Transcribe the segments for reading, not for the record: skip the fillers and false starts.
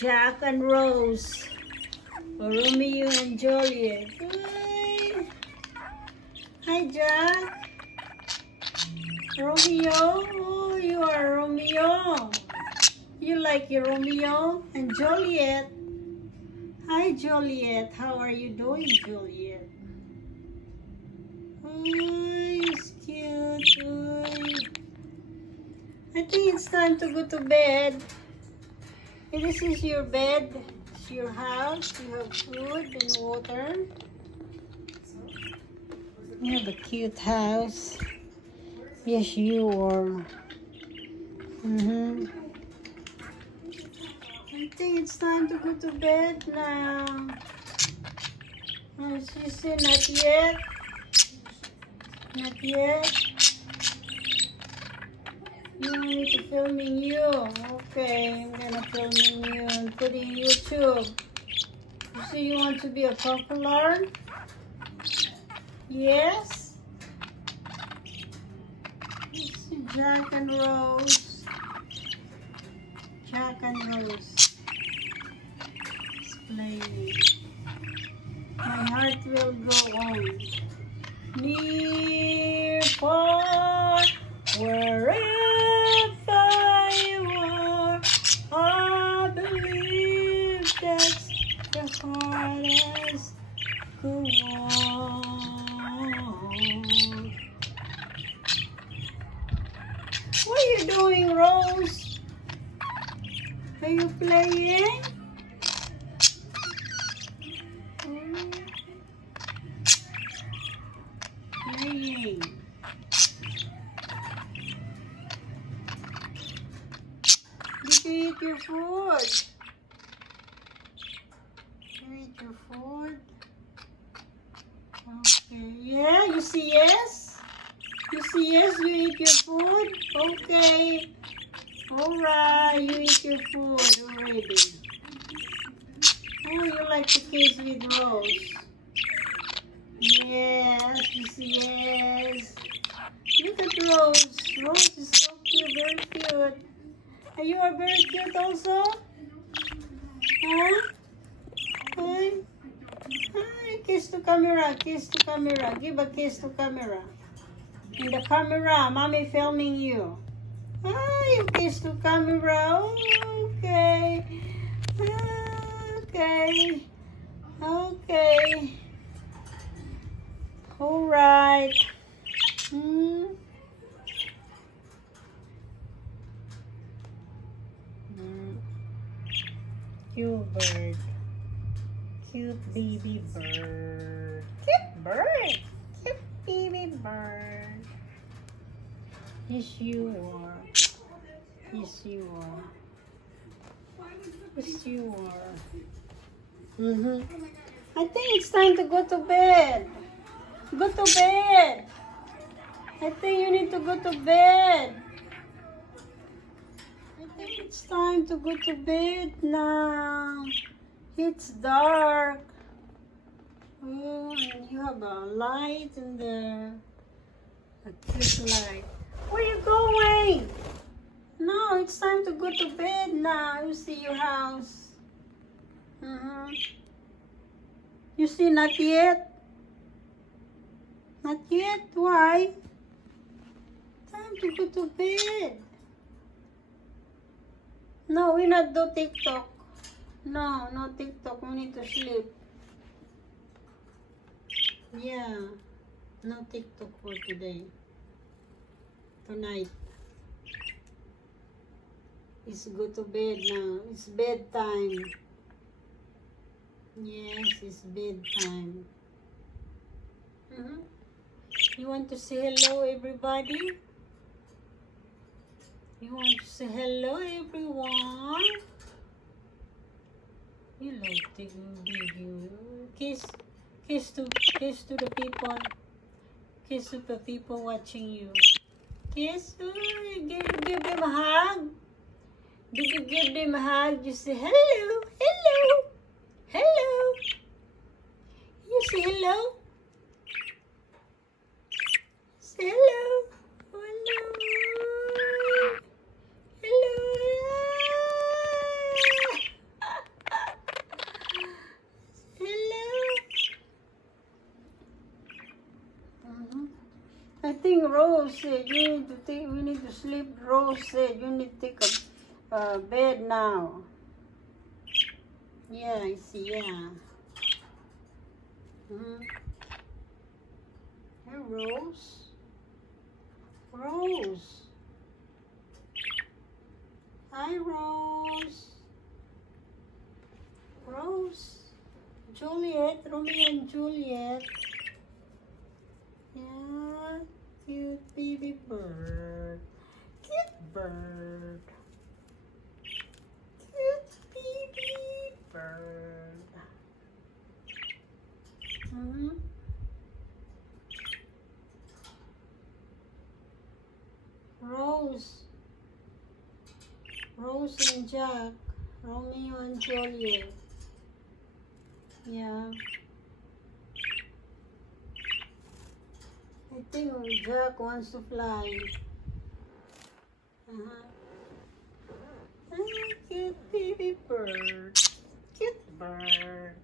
Jack and Rose, or Romeo and Juliet. Hi, hi Jack. Romeo, oh, you are Romeo. You like your Romeo and Juliet. Hi Juliet, how are you doing, Juliet? Oh, it's cute. Oh. I think it's time to go to bed. Hey, this is your bed. It's your house. You have food and water. You have a cute house. Yes, you are. I think it's time to go to bed now. Oh, she said not yet. Not yet. You want me to filming you? Okay, I'm gonna filming you and put in YouTube. You say you want to be a popular? Yes? This is Jack and Rose. Jack and Rose. It's playing. My heart will go on. Near, far, wherever you are, I believe that's the hardest go on. What are you doing, Rose? Are you playing? Playing. Did you eat your food? You eat your food? Okay. Yeah, you see yes? You see yes, you eat your food? Okay. Alright, you eat your food already. Oh, you like to kiss with Rose. Yes, you see yes. Look at Rose. Rose is so cute, very cute. And you are very cute also? Huh? Hi. Hi. Kiss to camera. Kiss to camera. Give a kiss to camera. In the camera, mommy filming you. Ah, you kiss to camera. Oh, okay. Okay. Okay. All right. Cute bird. Cute baby bird. Cute bird. Cute baby bird. Yes, you are. Yes, you are. Yes, you are. I think it's time to go to bed. Go to bed. I think you need to go to bed. I think it's time to go to bed now. It's dark. Oh, and you have a light in there. A cute light. Where are you going? No, it's time to go to bed now. You see your house. You see not yet? Not yet? Why? Time to go to bed. No, we not do TikTok. No, no TikTok. We need to sleep. Yeah. No TikTok for today. Tonight. It's go to bed now. It's bedtime. Yes, it's bedtime. You want to say hello, everybody? You want to say hello, everyone? You like the video. Kiss to the people. Kiss to the people watching you. Kiss. Give them a hug. Did you give them a hug? You say hello, hello, hello. You say hello. Say hello. Hello. Hello. think Rose said you need to take. We need to sleep. Rose said you need to take a bed now. Yeah, I see. Yeah. Hey, Rose. Rose. Hi, Rose. Rose. Juliet. Romeo and Juliet. Yeah. Cute baby bird. Cute bird. Cute baby bird. Rose. Rose and Jack. Romeo and Juliet. Yeah. I think Jack wants to fly. Cute baby bird. Cute bird.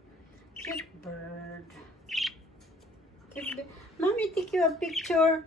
Cute bird. Mommy, take you a picture.